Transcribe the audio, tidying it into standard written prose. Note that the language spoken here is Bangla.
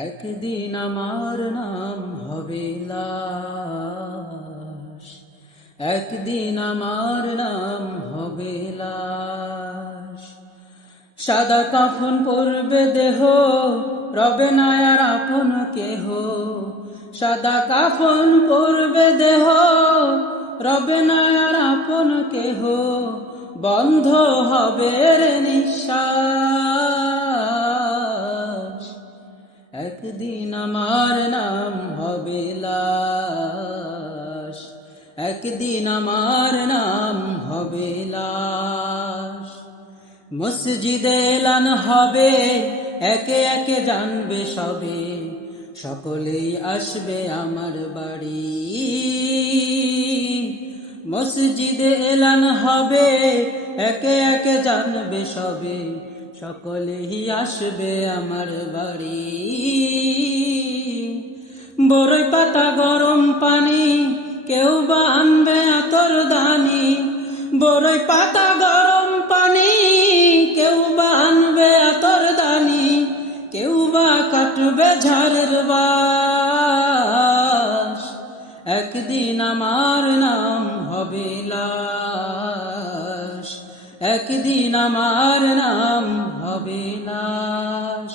একদিন আমার নাম হবে লাশ, একদিন আমার নাম হবে লাশ। সাদা কাফন পরবে দেহ, রবে না আর আপন কেহ। সাদা কাফন পরবে দেহ, রবে না আর আপন কেহ। বন্ধ হবে রে নিঃশ্বাস, একদিন আমার নাম হবে লাশ, একদিন আমার নাম হবে লাশ। মসজিদে এলান হবে, একে একে জানবে সবে, সকলেই আসবে আমার বাড়ি। মসজিদে এলান হবে, একে একে জানবে সবে, সকলেই আসবে আমার বাড়ি। বড়ই পাতা গরম পানি, কেউ বা আনবে আতর দানি। বড়ই পাতা গরম পানি, কেউ বা আনবে আতর দানি। কেউ বা কাটবে ঝাড়ের বাঁশ, একদিন আমার নাম হবে লাশ, একদিন আমার নাম হবে লাশ।